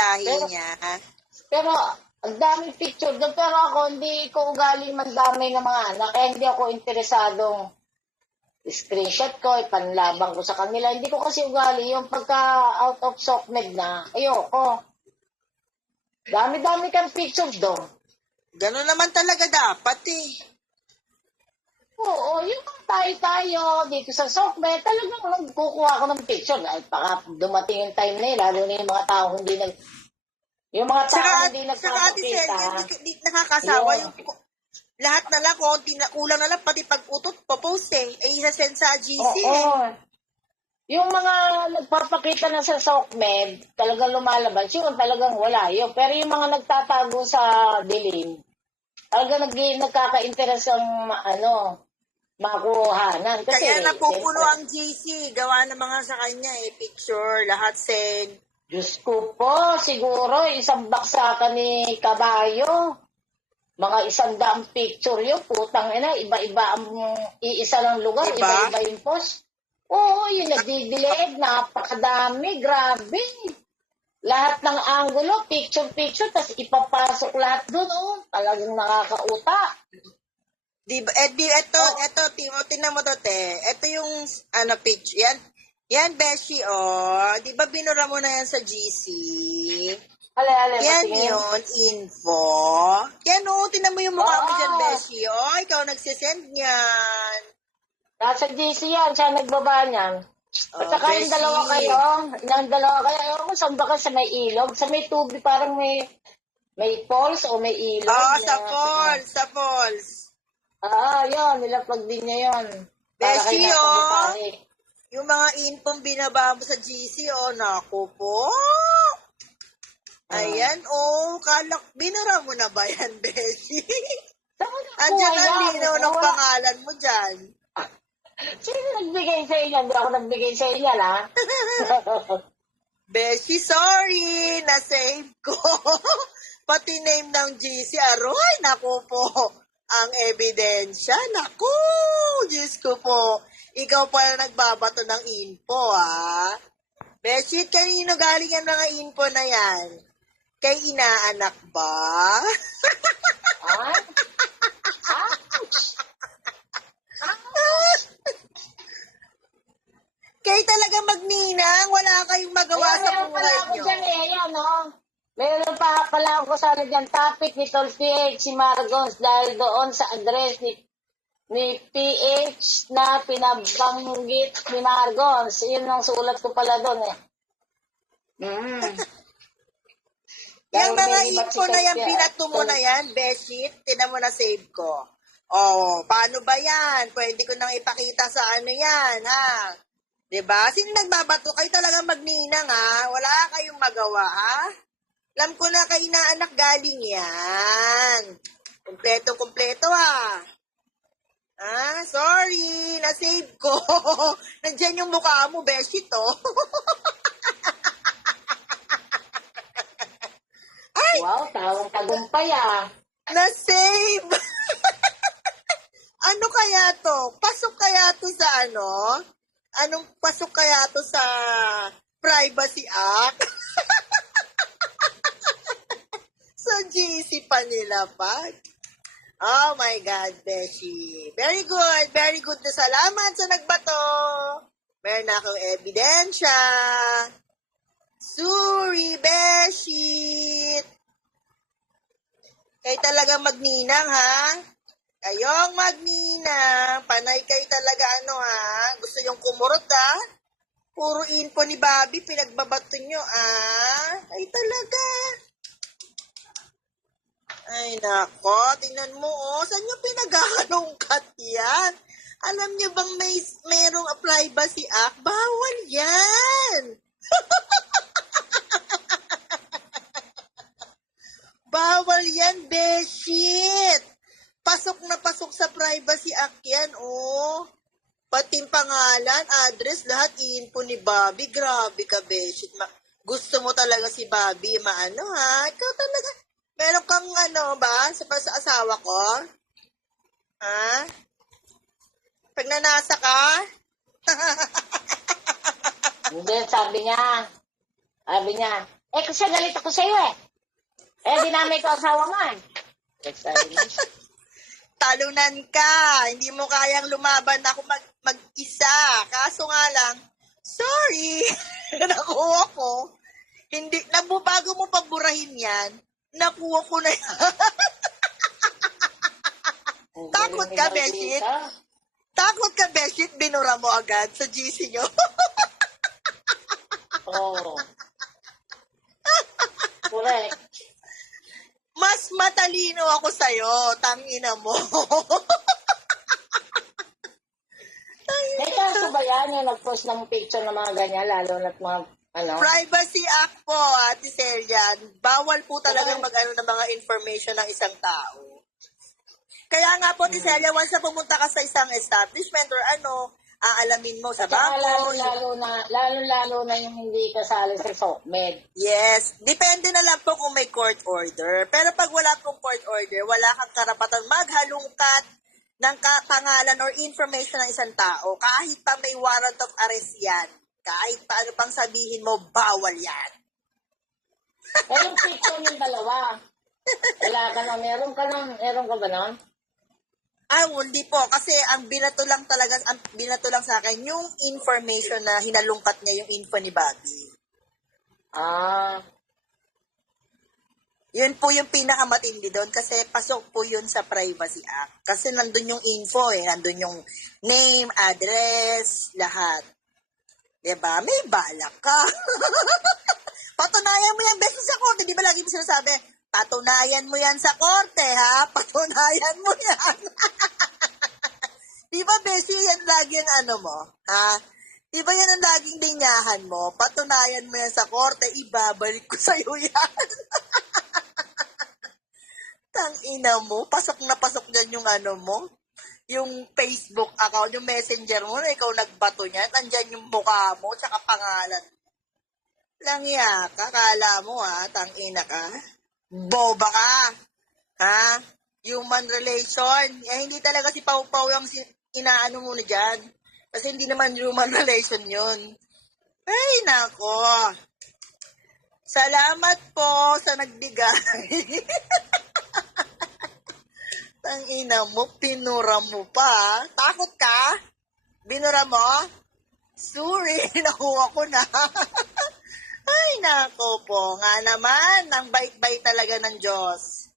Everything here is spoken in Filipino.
lahi Pero, niya. pero ang daming picture doon. Pero ako, hindi ko ugali mandami ng mga anak. Kaya hindi ako interesadong screenshot ko, ipanlabang ko sa kanila. Hindi ko kasi ugali yung pagka out of SOCMED na. Ayoko. Dami-dami kang picture doon. Gano'n naman talaga dapat eh. Oo, yung tayo-tayo dito sa SOCMED, talagang nagkukuha ako ng picture. Ay, baka dumating yung time na yun, lalo na yung mga tao hindi yung mga tao hindi Saka Ate nagpapakita. Celia, di nakakasawa Yun. yung lahat na lang, konti na, kulang na lang, pati pag-utot, popost eh. Eh, isa-send sa GC eh. Oo. Yung mga nagpapakita na sa SOCMED, talagang lumalabas, yun talagang wala yun. Pero yung mga nagtatago sa dilim, talagang nagkaka-interest ang makuhanan. Kasi, Kaya napupuno siyempre, ang GC, gawa ng mga sa kanya eh, picture, lahat send. Diyos ko po, siguro isang baksakan ni Kabayo, mga 100 picture yun, putang ina, iba-iba ang iisa ng lugar, Diba? iba-iba yung post. Oo, yung nagdidilig, napakadami, grabe. Lahat ng angulo, picture-picture, tapos ipapasok lahat doon, oh. Talagang nakakauta. Diba? Eto, tinan mo to, te. Eto yung, picture. Yan, Beshi, oh. Di ba binura mo na yan sa GC? Ale, Yan patingin. yun, info. Yan, oh, tinan mo yung mukha mo dyan, Oo. Beshi. Oh, ikaw nagsisend niyan. Nasa GC yan, siya nagbaba niyan. At Oh, saka yung dalawa Beshi. kayo, ayaw ko saan ba ka sa may ilog, sa may tubig, parang may falls o may ilog. Oh, na, sa falls. yun, nilapag din niya yun. Para Beshi, kayo nasa oh. butane. Yung mga infong binaba mo sa GC, oh, naku po. Ayan, oh, binura mo na ba yan, Beshi? Saan mo nakuha Andiyan ang yan? linaw ng Wala. pangalan mo dyan. Sino nagbigay sa inyo? Hindi ako nagbigay sa inyo, ha? Beshi, sorry, na-save ko. Pati name ng GC, aroy, naku po. Ang ebidensya, naku, Diyos ko po. Ikaw pala nagbabato ng info, ha? Beshi, kanino galing ang mga info na yan? Kay inaanak ba? Ah? Kayo talaga magninang, wala kayong magawa sa Meron pala buhay ako nyo. dyan ayan, oh. Meron pa pala ako sa dyan topic ni Tol PH, si Margons, dahil doon sa address ni PH na pinabanggit ni Margons. Yun ang sulat ko pala doon eh. Yung mga may iba't info na yan, sikat- pinato mo na yan, Beshit, tinan mo na save ko. Oh, paano ba yan? Pwede ko nang ipakita sa ano yan, ha? 'Di ba? Sino nagbabato? Kayo talaga magninang, ha? Wala kayong magawa, ha? Alam ko na kay inaanak galing yan. Kompleto, ha? Ah, sorry, na-save ko. Nandiyan yung mukha mo, Beshit, oh. Wow, tawang tagumpay ah. Na-save! Ano kaya to? Pasok kaya to sa ano? Anong pasok kaya to sa Privacy Act? Sa GC pa nila pa. Oh my God, Beshi. Very good na salamat sa nagbato. Meron na akong ebidensya. Sorry, Beshi. Kayo talaga magninang, ha? Kayong magninang. Panay kayo talaga, ha? Gusto yung kumurot, ha? Puro info ni Bobby, pinagbabato nyo, Ay, talaga. Ay, nako. Tingnan mo, oh. Saan nyo pinaghahalongkat yan? Alam nyo bang mayroong privacy act? Bawal yan. Bawal yan, Beshit. Pasok na pasok sa Privacy Act yan, oh. Pati pangalan, address, lahat info ni Bobby. Grabe ka, Beshit. Gusto mo talaga si Bobby, maano, ha? Ikaw talaga. Meron kang sa asawa ko? Ha? Pag nanasa ka? Hindi, sabi niya, Eh, kasi galit ako sa'yo eh. Eh, dinamay ko asawa man. Talunan ka. Hindi mo kayang lumaban ako mag-isa. Kaso nga lang, sorry. Nakuha ko. Hindi, bago mo paburahin yan, nakuha ko na yan. Takot ka, Beshit? Takot ka, Beshit? Binura mo agad sa GC nyo. Oo. Correct. Mas matalino ako sa'yo, tangina mo. May kaso ba yan yung nag-post ng picture ng mga ganyan, lalo na't mga, ano? Privacy Act po, Ate Celia. Bawal po talagang mag-ano ng mga information ng isang tao. Kaya nga po, Ate Celia, once na pumunta ka sa isang establishment or ano, aalamin mo sa bako. Lalo na yung hindi kasali sa SOCMED. Yes. Depende na lang po kung may court order. Pero pag wala pong court order, wala kang karapatan maghalungkat ng pangalan or information ng isang tao. Kahit pa may warrant of arrest yan. Kahit pa ano pang sabihin mo, bawal yan. Eh, yung picture yung dalawa. Wala ka na, meron ka ba nun? Hindi po. Kasi ang binato lang sa akin, yung information na hinalungkat niya yung info ni Bobby. Yun po yung pinakamatindi doon kasi pasok po yun sa Privacy Act. Kasi nandun yung info nandun yung name, address, lahat. Diba? May balak ka. Patunayan mo yan, beses sa korte. Di ba lagi mo sinasabi, patunayan mo yan sa korte, ha? Patunayan mo yan. Di ba, Bessie, yan lagi ang ano mo? Ha? Di ba yan ang laging linyahan mo? Patunayan mo yan sa korte, ibabalik ko sa'yo yan. Tangina mo, pasok na pasok dyan yung ano mo, yung Facebook account, yung messenger mo, na ikaw nagbato niyan, andyan yung mukha mo, tsaka pangalan. Langya ka, kala mo tangina ka. Boba ka. Ha? Human relation. Hindi talaga si Pau Pau yung inaano mo na dyan. Kasi hindi naman human relation yun. Ay, nako. Salamat po sa nagbigay. Tangina mo, pinura mo pa. Takot ka? Binura mo? Sorry, nakuha ko na. Ay, nako po. Nga naman, ang bait-bait talaga ng Diyos.